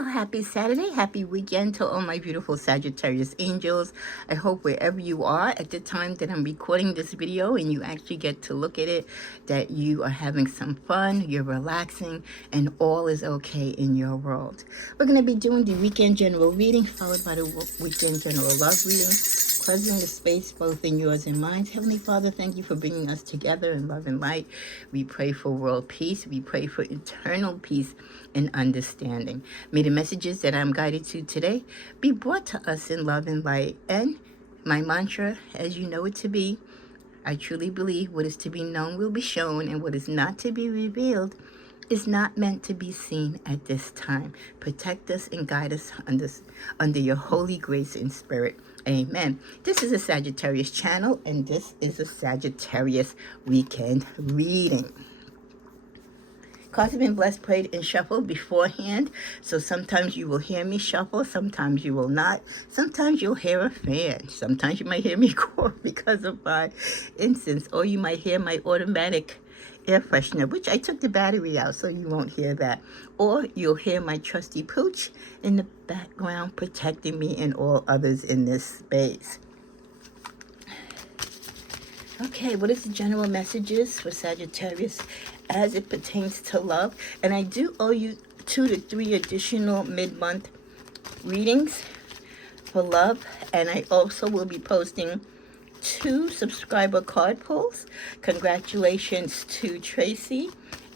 Well, happy Saturday, happy weekend to all my beautiful Sagittarius angels. I hope wherever you are at the time that I'm recording this video and you actually get to look at it, that you are having some fun, you're relaxing, and all is okay in your world. We're going to be doing the weekend general reading, followed by the weekend general love reading. Cleansing the space both in yours and mine. Heavenly Father, thank you for bringing us together in love and light. We pray for world peace. We pray for eternal peace and understanding. May the messages that I'm guided to today be brought to us in love and light. And my mantra, as you know it to be, I truly believe what is to be known will be shown, and what is not to be revealed is not meant to be seen at this time. Protect us and guide us under your holy grace and spirit. Amen. This is a Sagittarius channel, and this is a Sagittarius weekend reading. Cards have been blessed, prayed, and shuffled beforehand, so sometimes you will hear me shuffle, sometimes you will not. Sometimes you'll hear a fan. Sometimes you might hear me cough because of my incense, or you might hear my automatic air freshener, which I took the battery out, so you won't hear that. Or you'll hear my trusty pooch in the background protecting me and all others in this space. Okay, what is the general messages for Sagittarius as it pertains to love? And I do owe you 2 to 3 additional mid-month readings for love. And I also will be posting 2 subscriber card pulls. Congratulations to Tracy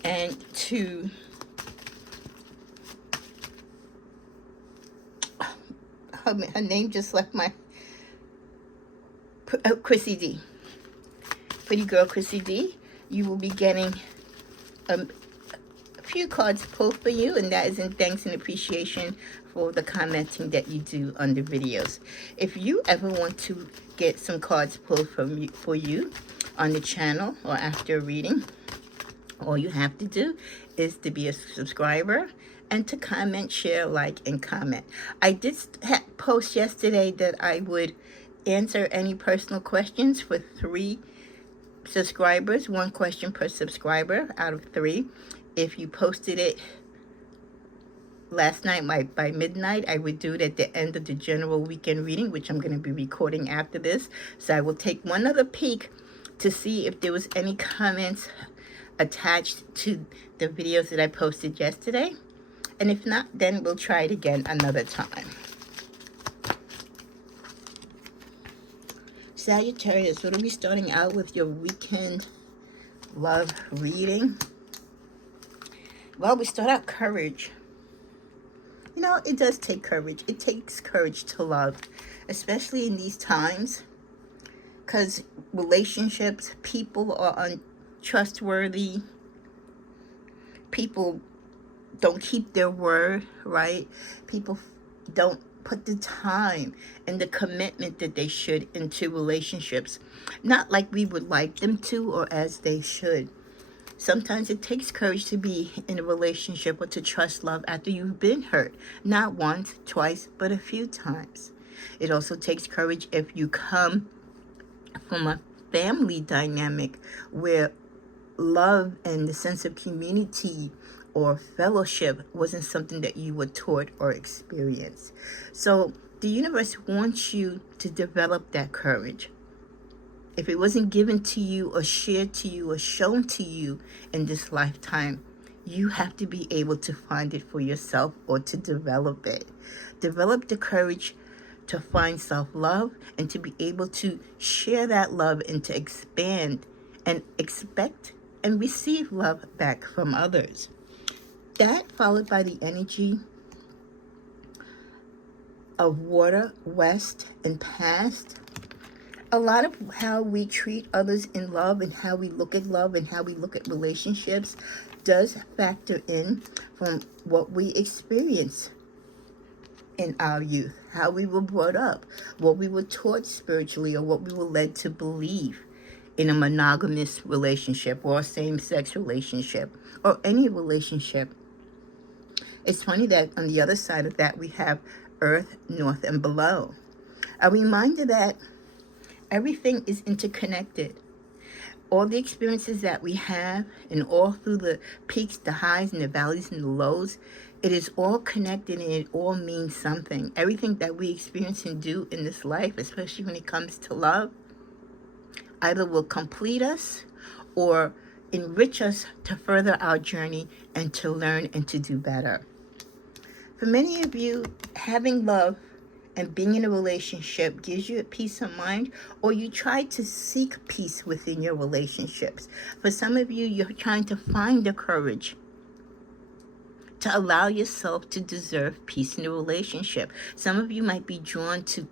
and to her name just left my Chrissy D. Pretty girl Chrissy D. You will be getting a few cards pulled for you, and that is in thanks and appreciation for the commenting that you do under videos. If you ever want to get some cards pulled for you on the channel or after a reading, all you have to do is to be a subscriber and to comment, share, like, and comment. I did post yesterday that I would answer any personal questions for 3 subscribers, 1 question per subscriber out of 3. If you posted it last night by midnight, I would do it at the end of the general weekend reading, which I'm going to be recording after this. So I will take one other peek to see if there was any comments attached to the videos that I posted yesterday. And if not, then we'll try it again another time. Sagittarius, what are we starting out with your weekend love reading? Well, we start out courage. You know, it does take courage. It takes courage to love, especially in these times, because relationships, people are untrustworthy. People don't keep their word, right? People don't put the time and the commitment that they should into relationships. Not like we would like them to or as they should. Sometimes it takes courage to be in a relationship or to trust love after you've been hurt. Not once, twice, but a few times. It also takes courage if you come from a family dynamic where love and the sense of community or fellowship wasn't something that you were taught or experienced. So the universe wants you to develop that courage. If it wasn't given to you or shared to you or shown to you in this lifetime, you have to be able to find it for yourself or to develop it. Develop the courage to find self-love and to be able to share that love and to expand and expect and receive love back from others. That followed by the energy of water, west, and past. A lot of how we treat others in love and how we look at love and how we look at relationships does factor in from what we experience in our youth, how we were brought up, what we were taught spiritually, or what we were led to believe in a monogamous relationship or a same-sex relationship or any relationship. It's funny that on the other side of that we have earth, north, and below. A reminder that everything is interconnected. All the experiences that we have and all through the peaks, the highs, and the valleys, and the lows, It is all connected and it all means something. Everything that we experience and do in this life, especially when it comes to love, either will complete us or enrich us to further our journey and to learn and to do better. For many of you, having love and being in a relationship gives you a peace of mind, or you try to seek peace within your relationships. For some of you, you're trying to find the courage to allow yourself to deserve peace in a relationship. Some of you might be drawn to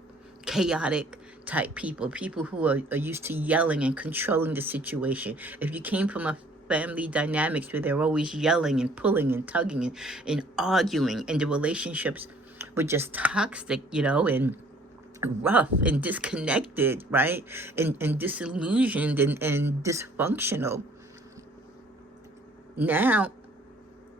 chaotic type people who are used to yelling and controlling the situation. If you came from a family dynamics where they're always yelling and pulling and tugging and arguing, and the relationships were just toxic, and rough and disconnected, right? And disillusioned and dysfunctional. Now,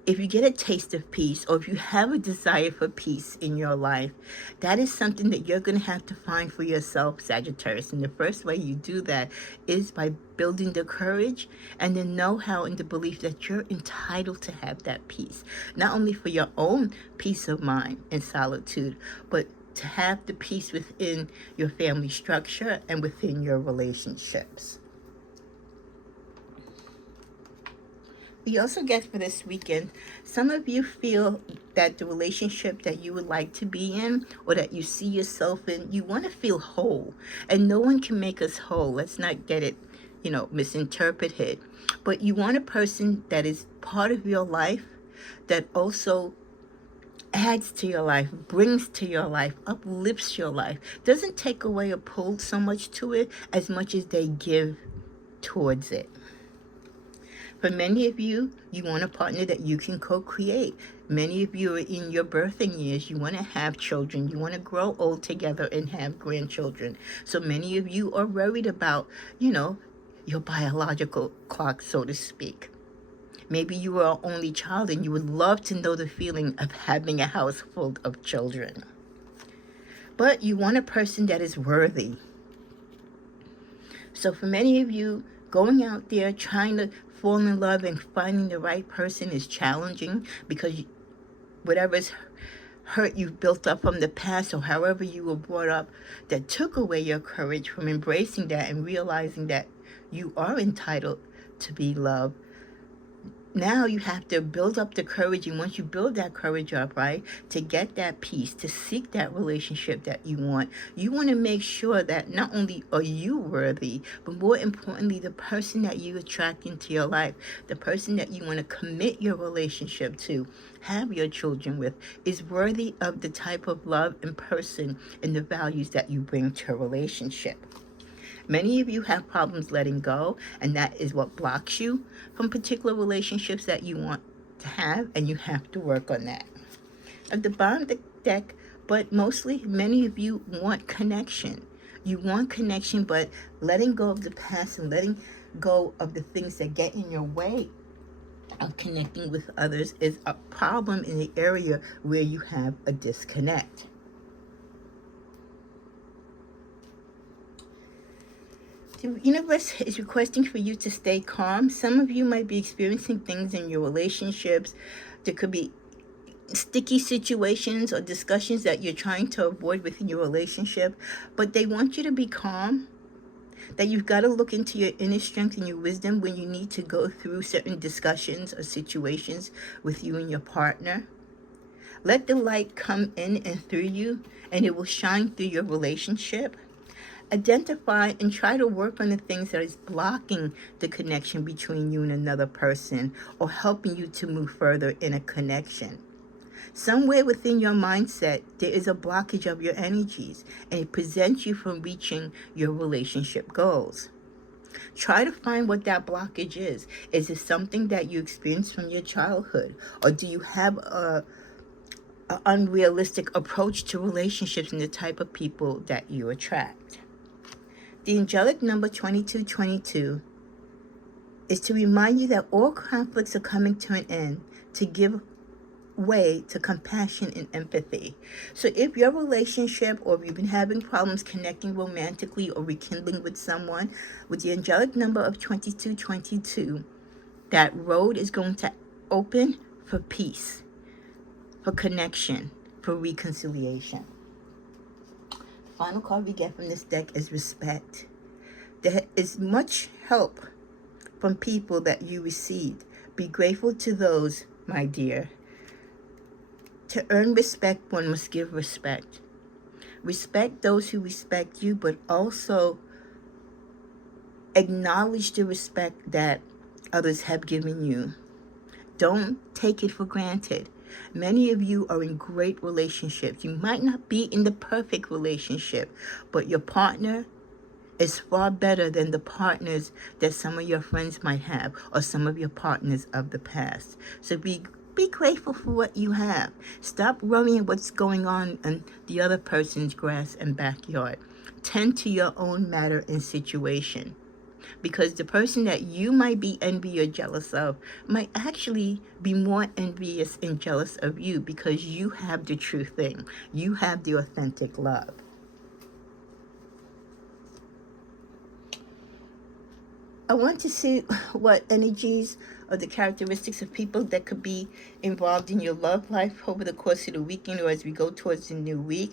if you get a taste of peace, or if you have a desire for peace in your life, that is something that you're going to have to find for yourself, Sagittarius. And the first way you do that is by building the courage and the know-how and the belief that you're entitled to have that peace. Not only for your own peace of mind and solitude, but to have the peace within your family structure and within your relationships. We also get for this weekend, some of you feel that the relationship that you would like to be in or that you see yourself in, you want to feel whole. And no one can make us whole. Let's not get it, misinterpreted. But you want a person that is part of your life, that also adds to your life, brings to your life, uplifts your life. Doesn't take away or pull so much to it as much as they give towards it. For many of you, you want a partner that you can co-create. Many of you are in your birthing years. You want to have children. You want to grow old together and have grandchildren. So many of you are worried about, your biological clock, so to speak. Maybe you are an only child and you would love to know the feeling of having a house full of children. But you want a person that is worthy. So for many of you, going out there trying to fall in love and finding the right person is challenging, because whatever's hurt you've built up from the past, or however you were brought up, that took away your courage from embracing that and realizing that you are entitled to be loved. Now you have to build up the courage, and once you build that courage up, right, to get that peace, to seek that relationship that you want to make sure that not only are you worthy, but more importantly, the person that you attract into your life, the person that you want to commit your relationship to, have your children with, is worthy of the type of love and person and the values that you bring to a relationship. Many of you have problems letting go, and that is what blocks you from particular relationships that you want to have, and you have to work on that. At the bottom of the deck, but mostly, many of you want connection. You want connection, but letting go of the past and letting go of the things that get in your way of connecting with others is a problem in the area where you have a disconnect. The universe is requesting for you to stay calm. Some of you might be experiencing things in your relationships. There could be sticky situations or discussions that you're trying to avoid within your relationship, but they want you to be calm. That you've got to look into your inner strength and your wisdom when you need to go through certain discussions or situations with you and your partner. Let the light come in and through you, and it will shine through your relationship. Identify and try to work on the things that is blocking the connection between you and another person, or helping you to move further in a connection. Somewhere within your mindset, there is a blockage of your energies, and it prevents you from reaching your relationship goals. Try to find what that blockage is. Is it something that you experienced from your childhood? Or do you have an unrealistic approach to relationships and the type of people that you attract? The angelic number 2222 is to remind you that all conflicts are coming to an end, to give way to compassion and empathy. So if your relationship, or if you've been having problems connecting romantically or rekindling with someone, with the angelic number of 2222, that road is going to open for peace. for connection, for reconciliation. Final card we get from this deck is respect. There is much help from people that you received. Be grateful to those, my dear. To earn respect, one must give respect. Respect those who respect you, but also acknowledge the respect that others have given you. Don't take it for granted. Many of you are in great relationships. You might not be in the perfect relationship, but your partner is far better than the partners that some of your friends might have, or some of your partners of the past. So be grateful for what you have. Stop worrying what's going on in the other person's grass and backyard. Tend to your own matter and situation. Because the person that you might be envious or jealous of might actually be more envious and jealous of you, because you have the true thing. You have the authentic love. I want to see what energies or the characteristics of people that could be involved in your love life over the course of the weekend, or as we go towards the new week.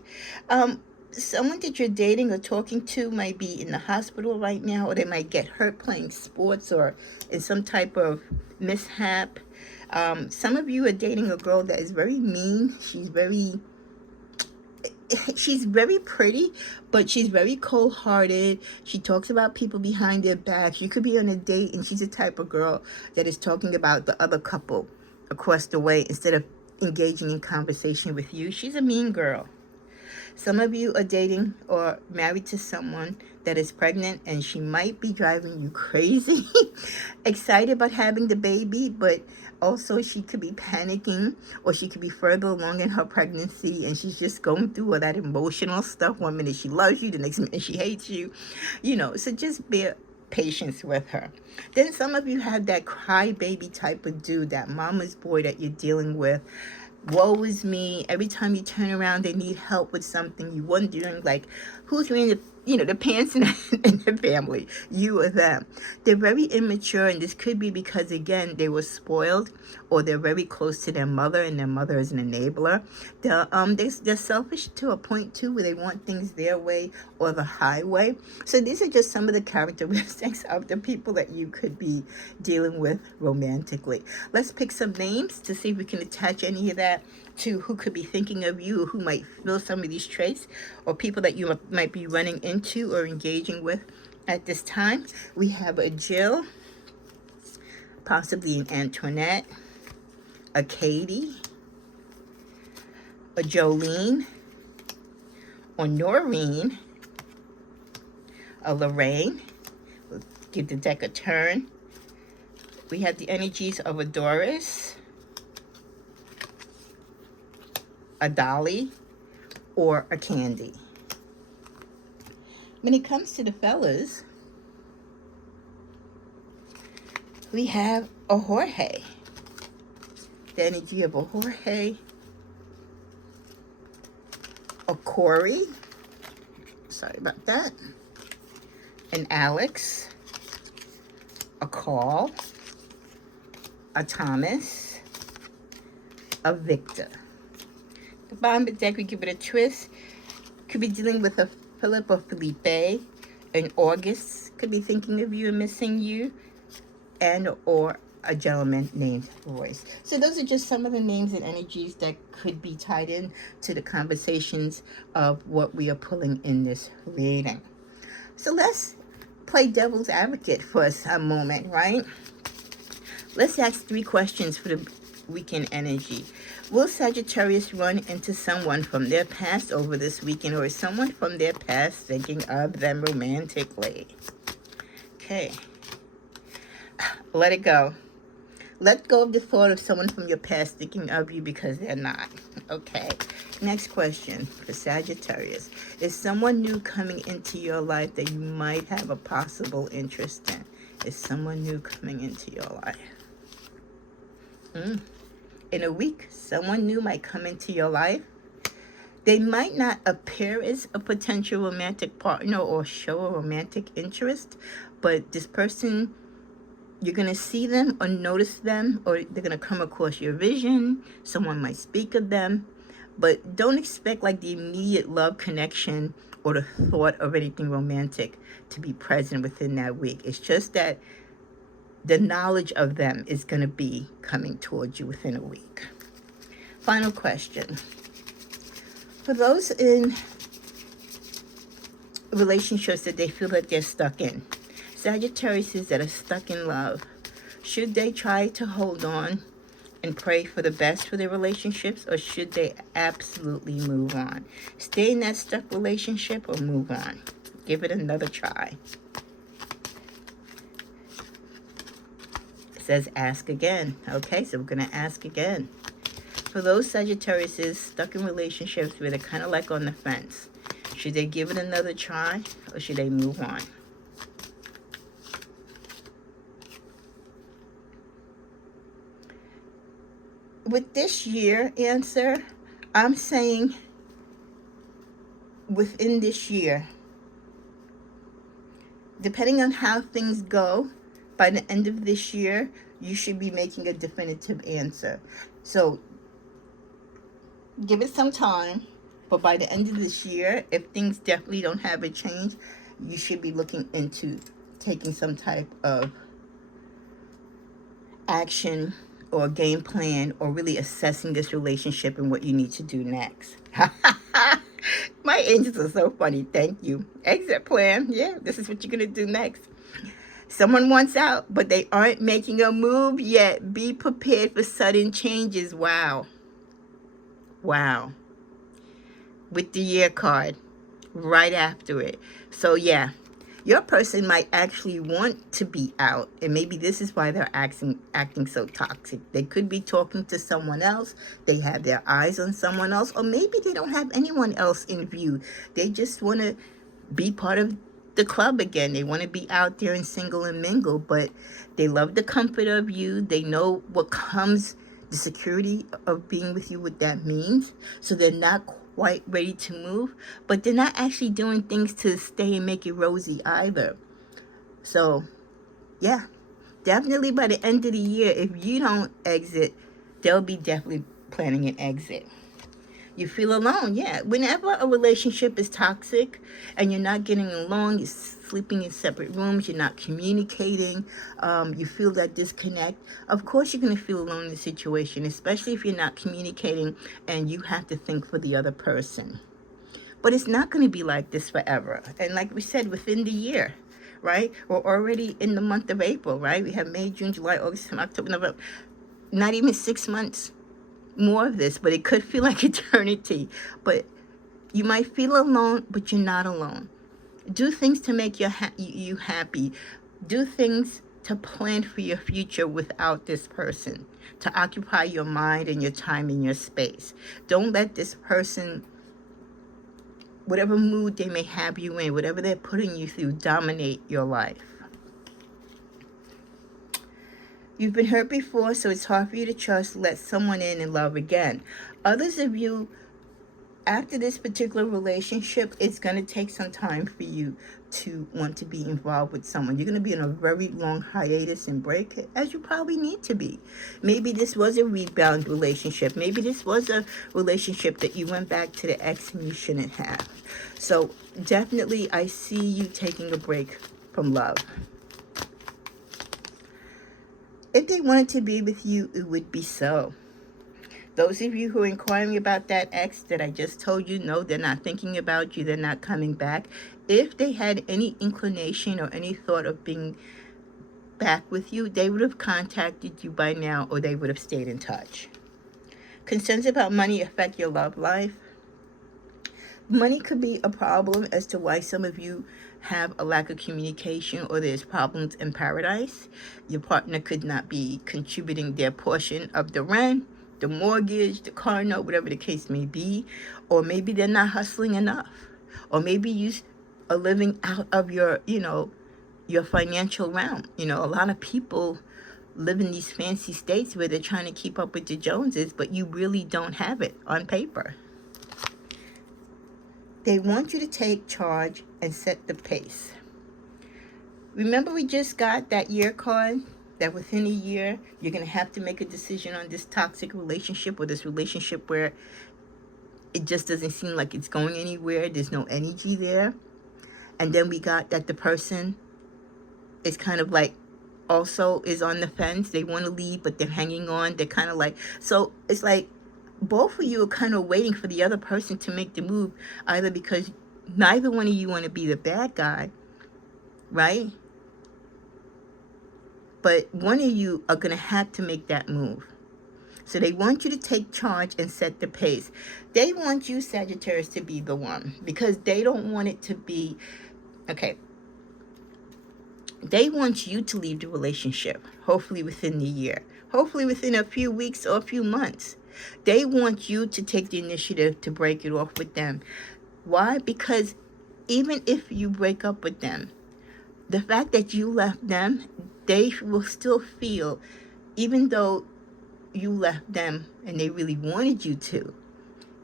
Someone that you're dating or talking to might be in the hospital right now, or they might get hurt playing sports or in some type of mishap. Some of you are dating a girl that is very mean. She's very pretty, but she's very cold-hearted. She talks about people behind their backs. You could be on a date and she's the type of girl that is talking about the other couple across the way instead of engaging in conversation with you. She's a mean girl. Some of you are dating or married to someone that is pregnant, and she might be driving you crazy. Excited about having the baby, but also she could be panicking, or she could be further along in her pregnancy and she's just going through all that emotional stuff. One minute she loves you, the next minute she hates you. So just bear patience with her. Then some of you have that crybaby type of dude, that mama's boy that you're dealing with. Woe is me. Every time you turn around, they need help with something. You wondering, like, who's wearing the pants in the family, you or them. They're very immature, and this could be because, again, they were spoiled, or they're very close to their mother, and their mother is an enabler. They're selfish to a point too, where they want things their way or the highway. So these are just some of the characteristics of the people that you could be dealing with romantically. Let's pick some names to see if we can attach any of that to who could be thinking of you, or who might feel some of these traits, or people that you might be running into or engaging with at this time. We have a Jill, possibly an Antoinette, a Katie, a Jolene, or Noreen, a Lorraine. We'll give the deck a turn. We have the energies of a Doris, a Dolly, or a Candy. When it comes to the fellas, we have a Jorge. The energy of a Jorge, a Corey, sorry about that, an Alex, a Carl, a Thomas, a Victor. The bottom of the deck, we give it a twist. Could be dealing with a Philip or Felipe. An August could be thinking of you and missing you. And or a gentleman named Royce. So those are just some of the names and energies that could be tied in to the conversations of what we are pulling in this reading. So let's play devil's advocate for a moment, right? Let's ask 3 questions for the weekend energy. Will Sagittarius run into someone from their past over this weekend, or is someone from their past thinking of them romantically? Okay. Let it go. Let go of the thought of someone from your past thinking of you, because they're not. Okay. Next question for Sagittarius. Is someone new coming into your life that you might have a possible interest in? Is someone new coming into your life? In a week, someone new might come into your life. They might not appear as a potential romantic partner or show a romantic interest, but this person You're going to see them or notice them, or they're going to come across your vision. Someone might speak of them, but don't expect like the immediate love connection or the thought of anything romantic to be present within that week. It's just that the knowledge of them is going to be coming towards you within a week. Final question. For those in relationships that they feel that they're stuck in, Sagittarius that are stuck in love, should they try to hold on and pray for the best for their relationships, or should they absolutely move on? Stay in that stuck relationship or move on? Give it another try. It says ask again. Okay, so we're going to ask again. For those Sagittarius stuck in relationships where they're kind of like on the fence, should they give it another try or should they move on? With this year answer, I'm saying within this year, depending on how things go, by the end of this year, you should be making a definitive answer. So give it some time, but by the end of this year, if things definitely don't have a change, you should be looking into taking some type of action or game plan, or really assessing this relationship and what you need to do next. My angels are so funny. Thank you. Exit plan. Yeah, this is what you're going to do next. Someone wants out, but they aren't making a move yet. Be prepared for sudden changes. Wow. Wow. With the year card right after it. So yeah, your person might actually want to be out, and maybe this is why they're acting so toxic. They could be talking to someone else. They have their eyes on someone else, or maybe they don't have anyone else in view. They just want to be part of the club again. They want to be out there and single and mingle, but they love the comfort of you. They know what comes, the security of being with you, what that means. So they're not quite ready to move, but they're not actually doing things to stay and make it rosy either. So yeah, definitely by the end of the year, if you don't exit, they'll be definitely planning an exit. You feel alone. Yeah, whenever a relationship is toxic and you're not getting along, you're sleeping in separate rooms, you're not communicating, you feel that disconnect, of course you're going to feel alone in the situation, especially if you're not communicating and you have to think for the other person. But it's not going to be like this forever. And like we said, within the year, right? We're already in the month of April, right? We have May, June, July, August, October, November. Not even 6 months more of this, but it could feel like eternity. But you might feel alone, but you're not alone. Do things to make you happy. Do things to plan for your future without this person, to occupy your mind and your time and your space. Don't let this person, whatever mood they may have you in, whatever they're putting you through, dominate your life. You've been hurt before, so it's hard for you to trust, let someone in and love again. Others of you, after this particular relationship, it's going to take some time for you to want to be involved with someone. You're going to be in a very long hiatus and break, as you probably need to be. Maybe this was a rebound relationship. Maybe this was a relationship that you went back to the ex and you shouldn't have. So definitely I see you taking a break from love. If they wanted to be with you, it would be so. Those of you who are inquiring about that ex that I just told you, no, they're not thinking about you. They're not coming back. If they had any inclination or any thought of being back with you, they would have contacted you by now, or they would have stayed in touch. Concerns about money affect your love life. Money could be a problem as to why some of you have a lack of communication, or there's problems in paradise. Your partner could not be contributing their portion of the rent, the mortgage, the car note, whatever the case may be. Or maybe they're not hustling enough. Or maybe you are living out of your, your financial realm. A lot of people live in these fancy states where they're trying to keep up with the Joneses, but you really don't have it on paper. They want you to take charge and set the pace. Remember we just got that year card? that within a year, you're going to have to make a decision on this toxic relationship, or this relationship where it just doesn't seem like it's going anywhere. There's no energy there. And then we got that the person is kind of like also is on the fence. They want to leave, but they're hanging on. They're kind of like, so it's like both of you are kind of waiting for the other person to make the move, either because neither one of you want to be the bad guy, right? But one of you are going to have to make that move. So they want you to take charge and set the pace. They want you, Sagittarius, to be the one, because they don't want it to be, okay, they want you to leave the relationship, hopefully within the year, hopefully within a few weeks or a few months. They want you to take the initiative to break it off with them. Why? Because even if you break up with them, the fact that you left them, they will still feel, even though you left them and they really wanted you to,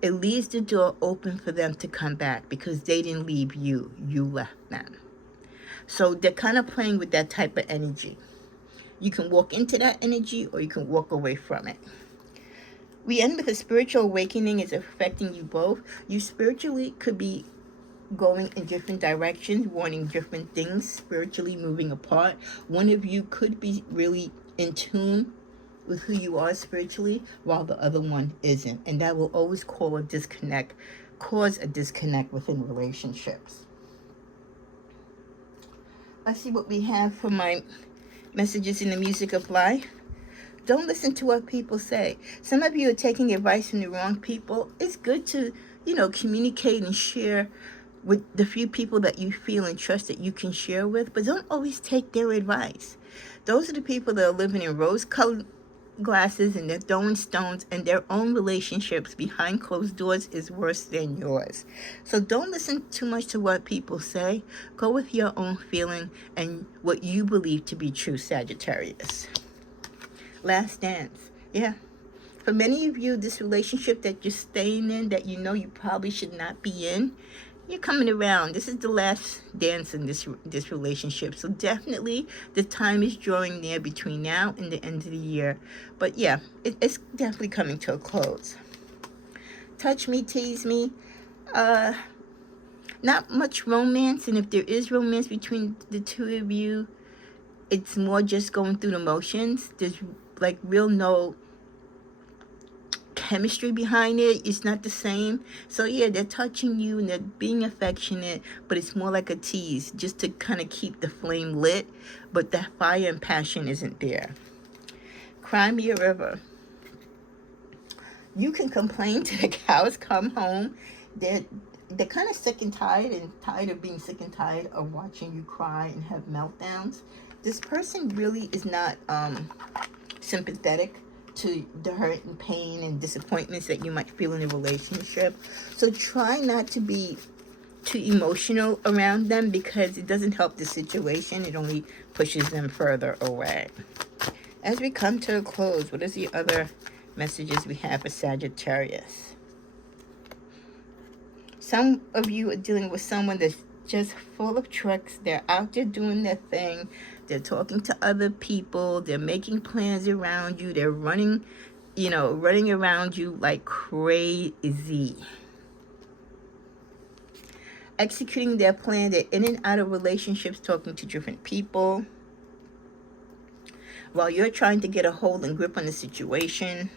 it leaves the door open for them to come back, because they didn't leave you, you left them. So they're kind of playing with that type of energy. You can walk into that energy, or you can walk away from it. We end with a spiritual awakening is affecting you both. You spiritually could be going in different directions, wanting different things, spiritually moving apart. One of you could be really in tune with who you are spiritually, while the other one isn't. And that will always cause a disconnect within relationships. Let's see what we have for my messages in the music of life. Don't listen to what people say. Some of you are taking advice from the wrong people. It's good to, communicate and share with the few people that you feel and trust that you can share with, but don't always take their advice. Those are the people that are living in rose-colored glasses, and they're throwing stones, and their own relationships behind closed doors is worse than yours. So don't listen too much to what people say. Go with your own feeling and what you believe to be true, Sagittarius. Last dance. Yeah. For many of you, this relationship that you're staying in, that you know you probably should not be in, you're coming around. This is the last dance in this relationship. So definitely the time is drawing near between now and the end of the year. But yeah, it's definitely coming to a close. Touch me, tease me. Not much romance. And if there is romance between the two of you, it's more just going through the motions. There's like real no chemistry behind it. It's not the same. So yeah, they're touching you and they're being affectionate, but it's more like a tease, just to kind of keep the flame lit, but that fire and passion isn't there. Cry me a river. You can complain till the cows come home. They're kind of sick and tired of being sick and tired of watching you cry and have meltdowns. This person really is not sympathetic to the hurt and pain and disappointments that you might feel in a relationship. So try not to be too emotional around them, because it doesn't help the situation. It only pushes them further away. As we come to a close, what is the other messages we have for Sagittarius? Some of you are dealing with someone that's just full of tricks. They're out there doing their thing. They're talking to other people. They're making plans around you. They're running around you like crazy. Executing their plan. They're in and out of relationships, talking to different people, while you're trying to get a hold and grip on the situation.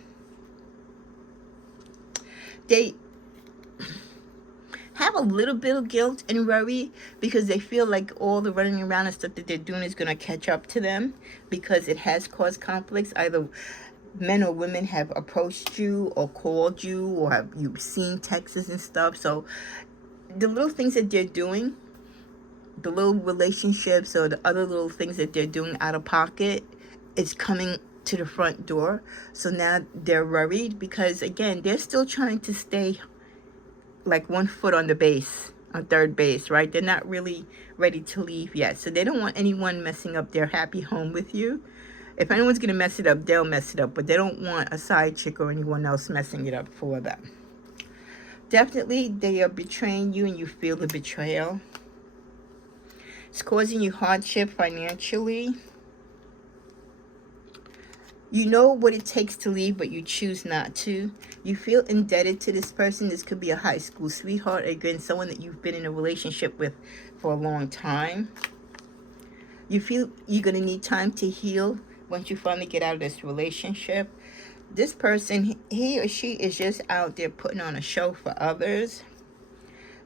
They have a little bit of guilt and worry, because they feel like all the running around and stuff that they're doing is going to catch up to them, because it has caused conflicts. Either men or women have approached you or called you, or have you seen texts and stuff. So the little things that they're doing, the little relationships or the other little things that they're doing out of pocket, is coming to the front door. So now they're worried, because again, they're still trying to stay like 1 foot on the base, on third base, right? They're not really ready to leave yet. So they don't want anyone messing up their happy home with you. If anyone's going to mess it up, they'll mess it up, but they don't want a side chick or anyone else messing it up for them. Definitely, they are betraying you and you feel the betrayal. It's causing you hardship financially. You know what it takes to leave, but you choose not to. You feel indebted to this person. This could be a high school sweetheart, or again, someone that you've been in a relationship with for a long time. You feel you're going to need time to heal once you finally get out of this relationship. This person, he or she is just out there putting on a show for others.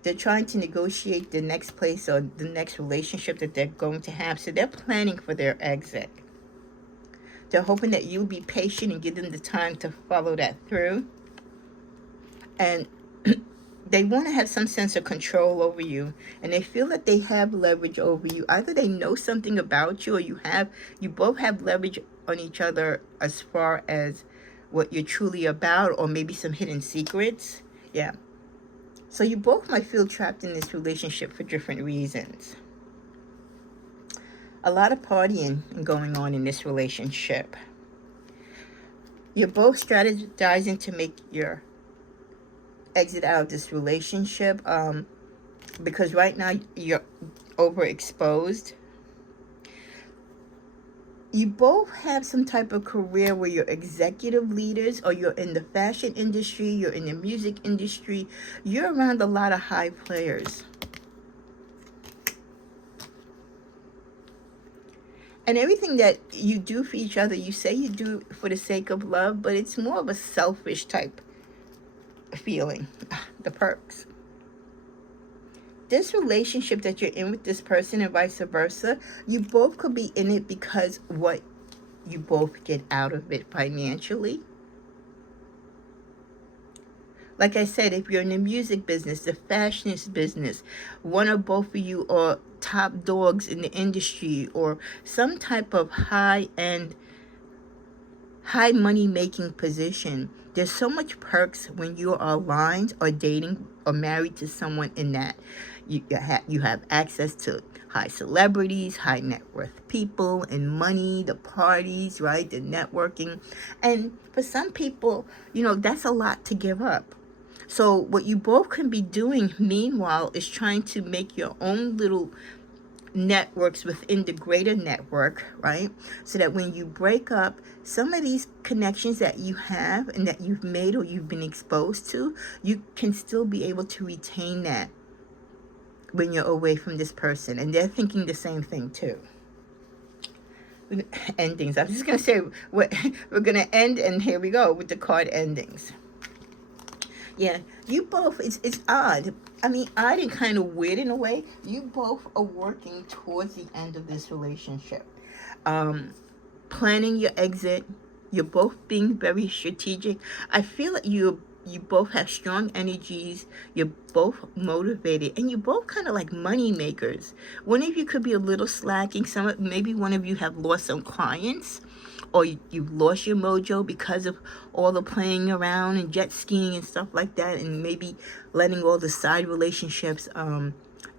They're trying to negotiate the next place or the next relationship that they're going to have. So they're planning for their exit. They're hoping that you'll be patient and give them the time to follow that through. And they want to have some sense of control over you. And they feel that they have leverage over you. Either they know something about you, or you both have leverage on each other as far as what you're truly about, or maybe some hidden secrets. Yeah. So you both might feel trapped in this relationship for different reasons. A lot of partying going on in this relationship. You're both strategizing to make your exit out of this relationship, because right now you're overexposed. You both have some type of career where you're executive leaders, or you're in the fashion industry, you're in the music industry. You're around a lot of high players. And everything that you do for each other, you say you do for the sake of love, but it's more of a selfish type feeling. The perks. This relationship that you're in with this person and vice versa, you both could be in it because what you both get out of it financially. Like I said, if you're in the music business, the fashion business, one or both of you are top dogs in the industry, or some type of high-end, high money-making position. There's so much perks when you are aligned or dating or married to someone in that. You have access to high celebrities, high net worth people, and money, the parties, right, the networking. And for some people, that's a lot to give up. So what you both can be doing, meanwhile, is trying to make your own little networks within the greater network, right? So that when you break up, some of these connections that you have and that you've made or you've been exposed to, you can still be able to retain that when you're away from this person. And they're thinking the same thing too. Endings. I'm just going to say, we're going to end, and here we go with the card endings. Yeah, you both, it's odd. I mean, odd and kind of weird in a way. You both are working towards the end of this relationship. Planning your exit. You're both being very strategic. I feel like you both have strong energies. You're both motivated, and you're both kind of like money makers. One of you could be a little slacking. Maybe one of you have lost some clients, or you've lost your mojo because of all the playing around and jet skiing and stuff like that, and maybe letting all the side relationships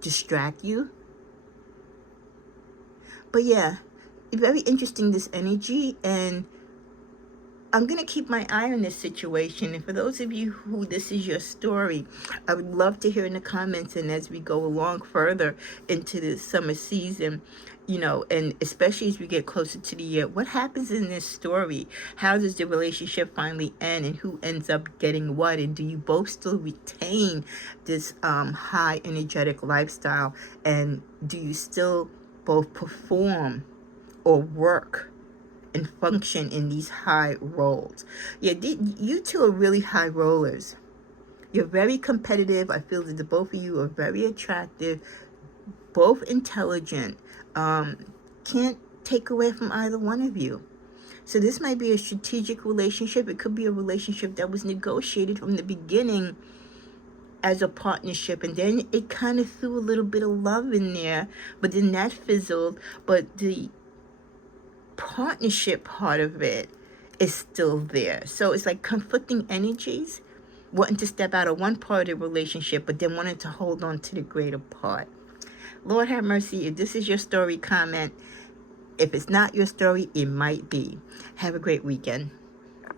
distract you. But yeah, very interesting, this energy, and I'm going to keep my eye on this situation. And for those of you who this is your story, I would love to hear in the comments, and as we go along further into the summer season, and especially as we get closer to the year, what happens in this story? How does the relationship finally end, and who ends up getting what? And do you both still retain this high energetic lifestyle? And do you still both perform or work and function in these high roles? Yeah, you two are really high rollers. You're very competitive. I feel that the both of you are very attractive, both intelligent. Can't take away from either one of you. So this might be a strategic relationship. It could be a relationship that was negotiated from the beginning as a partnership, and then it kind of threw a little bit of love in there, but then that fizzled. But the partnership part of it is still there. So it's like conflicting energies, wanting to step out of one part of the relationship, but then wanting to hold on to the greater part. Lord have mercy. If this is your story, comment. If it's not your story, it might be. Have a great weekend.